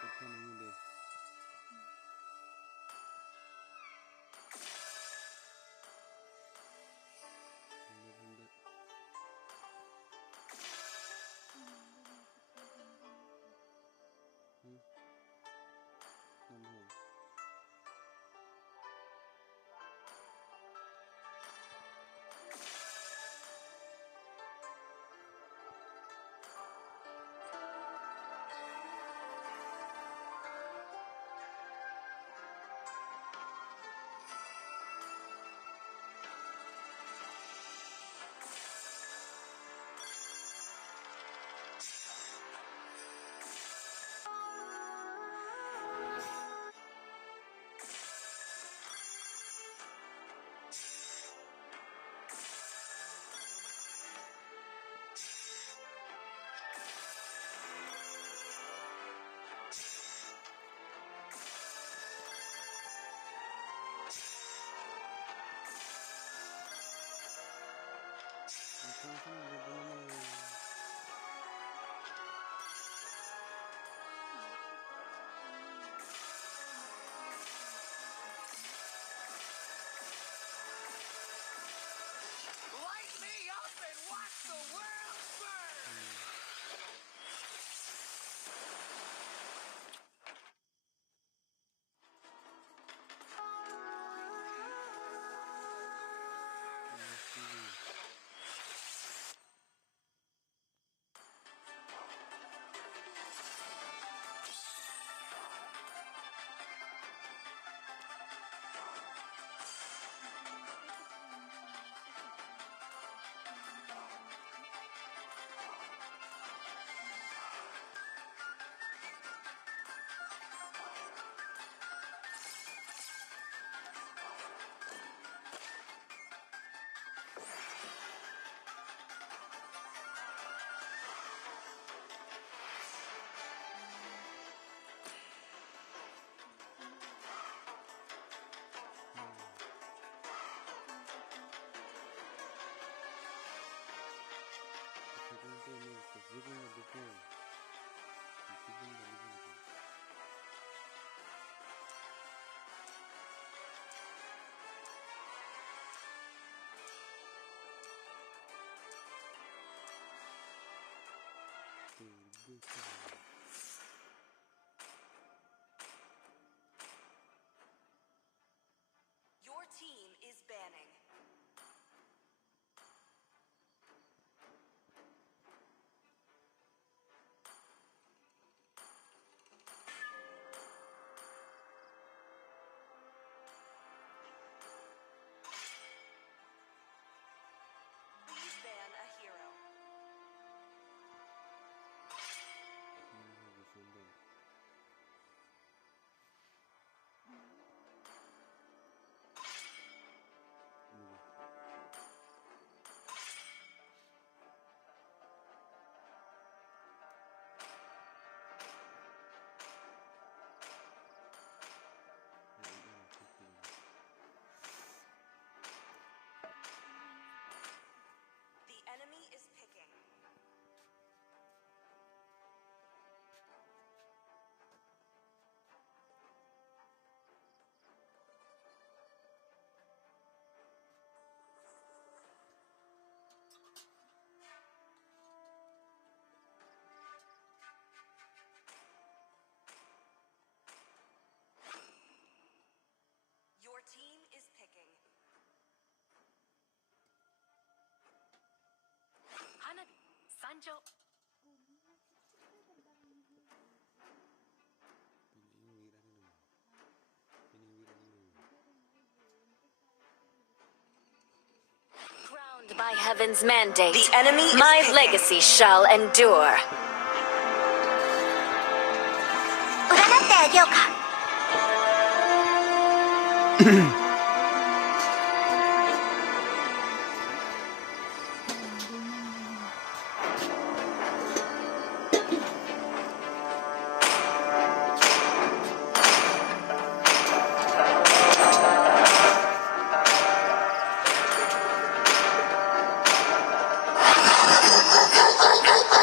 불편했는데 근데 응? 너무 평소에 보면은 Light me up and watch the world burn! 최근 게임이 리듬을 느껴 기분도 리듬이고 Your team is banning. Please ban a hero. 하고 있었는데 The enemy is picking. Your team is picking. Hanabi, Sanjo. Crowned by heaven's mandate, The enemy is my picking. legacy shall endure. 占ってあげようか。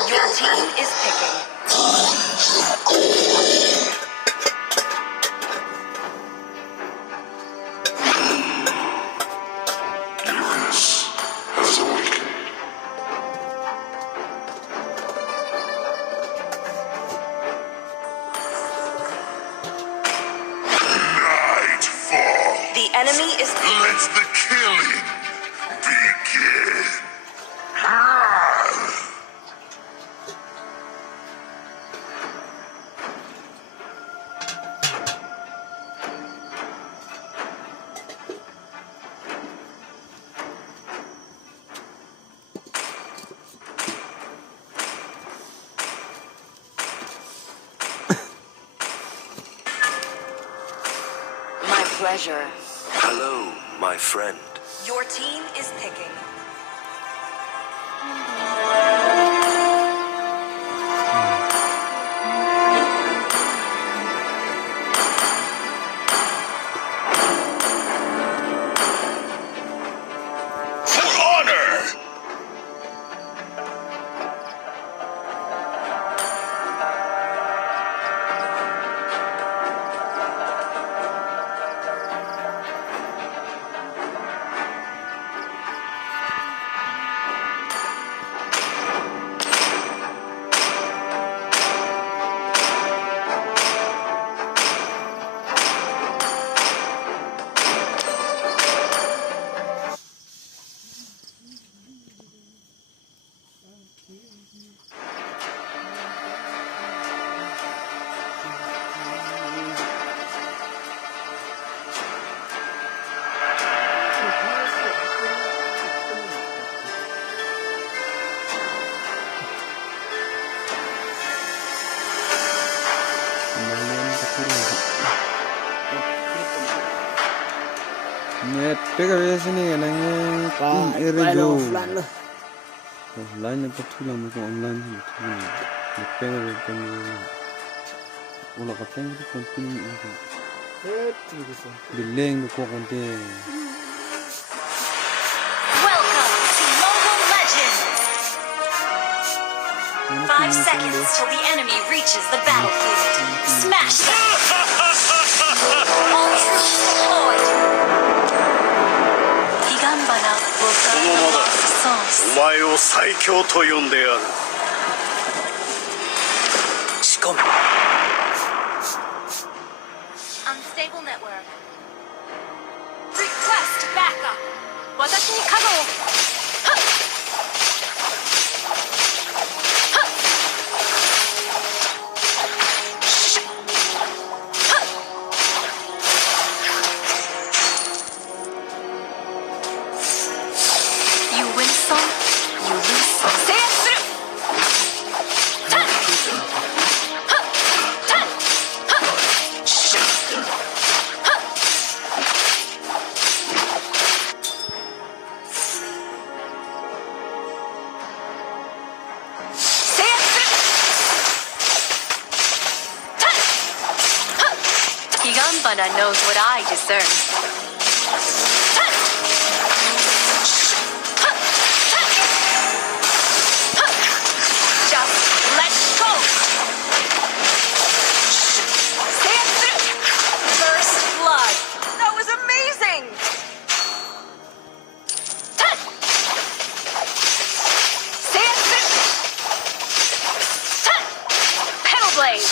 Your team is picking. enemy is picking. Let the killing begin. My pleasure. Hello, my friend. Your team is picking. For honor! Net pega vez ini nangnya Bailo flan lo. Online na patula mo kung online mo patula. Net pega vez kami. Wala ka tayong di kontinuing ito. Bileng ko konti. Welcome to Mobile Legends! 5 seconds till the enemy reaches the battlefield. Smash them! All troops deployed. Higambana will guard the lost souls. お前を最強と呼んでやる。仕込め。 Unstable network. Request backup. 私に加護を。You win some, you lose some. 制圧する。タン。はっ。タン。はっ。はっ。制圧する。タン。はっ。ヒガンバナ knows what I discern. タン。Just let's go! First blood! That was amazing! Pedal blade!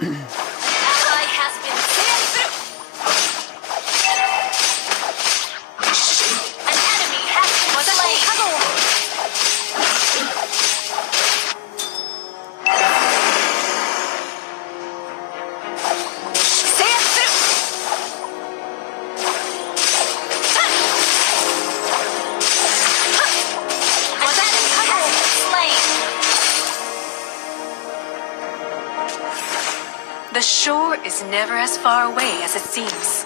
Ally has been An enemy has been slain. The shore is never as far away as it seems.